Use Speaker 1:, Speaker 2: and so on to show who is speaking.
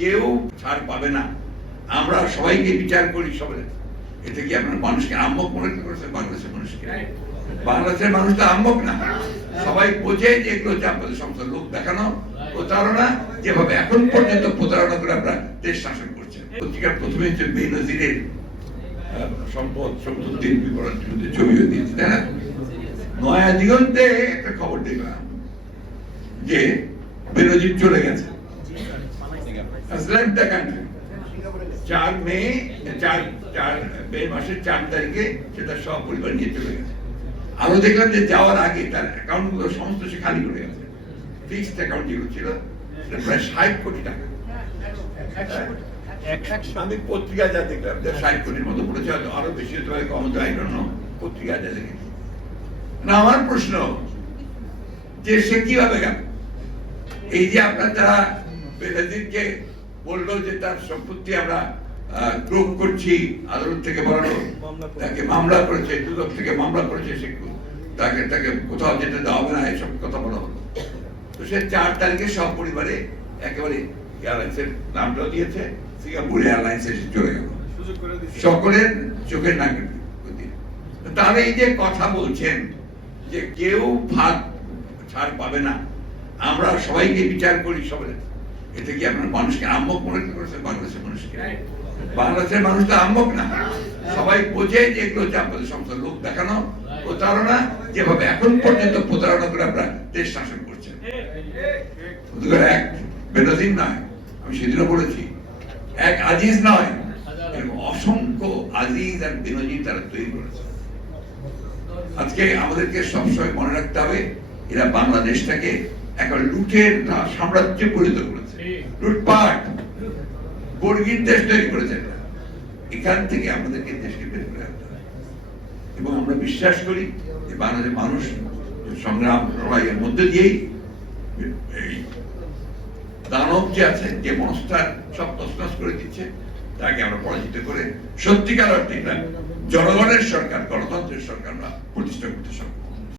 Speaker 1: কেউ ছাড় পাবে না। আমরা সবাইকে বিচার করি সবাই। এটা কি আপনার মানুষকে আম্মক মনে করেছে বাংলাদেশের মানুষকে? বাংলাদেশের মানুষ তো আম্মক না। সবাই বোঝে যে এগুলো হচ্ছে আপনাদের সমস্ত লোক দেখানো প্রতারণা। যেভাবে এখন পর্যন্ত প্রতারণা করে আমরা দেশ শাসন করছে। পত্রিকার প্রথমে হচ্ছে বেনজিরের সম্পদ সম্পত্তির বিবরণ ছবিও দিয়েছে তাই না? নয়া দিগন্তে একটা খবর দেখলাম যে বেনজির চলে গেছে। The country. চার মে চার চার মে মাসের চার তারিখে সেটা সব পরিবার নিয়ে চলে গেছে। আরও দেখলাম যে যাওয়ার আগে তার অ্যাকাউন্টগুলো সমস্ত সে খালি করে গেছে। ফিক্সড অ্যাকাউন্ট যেগুলো ছিল সেটা প্রায় ষাট কোটি টাকা। আমি পত্রিকা যা দেখলাম যে ষাট কোটির মতো পড়েছে হয়তো আরও বেশি হতে পারে কম হতে পারে পত্রিকা যা দেখেছি। না আমার প্রশ্ন যে সে কীভাবে গেল? এই যে আপনার যারা বেনাজিরকে বলল যে তার সম্পত্তি আমরা গ্রুপ করছি আদালত থেকে বলানো তাকে মামলা করেছে দুদক থেকে মামলা করেছে সে তাকে তাকে কোথাও যেতে দেওয়া হবে না এসব কথা বলা হলো। তো সে চার তারিখে সব পরিবারে একেবারে এয়ারলাইন্সের নামটাও দিয়েছে সিঙ্গাপুর এয়ারলাইন্স এসে চলে গেল। সকলের চোখের দিয়ে। তাহলে এই যে কথা বলছেন যে কেউ ভাগ ছাড় পাবে না আমরা সবাইকে বিচার করি সবাই। এটা কি আপনার মানুষকে আম্মক মনে করেছে বাংলাদেশের মানুষকে? বাংলাদেশের মানুষ তো আম্মক না। সবাই বোঝে যে এগুলো হচ্ছে আপনাদের সমস্ত লোক দেখানো প্রতারণা। যেভাবে এখন পর্যন্ত প্রতারণা করে আমরা দেশ শাসন করছে এক বেনজির নয় আমি সেদিনও বলেছি এক আজিজ নয় এরকম অসংখ্য আজিজ আর বেনজির তারা তৈরি করেছে। আজকে আমাদেরকে সবসময় মনে রাখতে হবে এরা বাংলাদেশটাকে একটা লুটের না- সাম্রাজ্যে পরিণত করেছে। লুটপাট দেশ তৈরি করেছে এখান থেকে আমাদেরকে দেশকে বের করে আনতে এবং আমরা বিশ্বাস করি যে বাংলাদেশের মানুষ সংগ্রাম লড়াইয়ের মধ্যে দিয়েই দানব যে আছে, যে মনস্টার সব তসনস করে দিচ্ছে, তাকে আমরা পরাজিত করে সত্যিকার অর্থে জনগণের সরকার, গণতন্ত্রের সরকার আমরা প্রতিষ্ঠা করতে সক্ষম।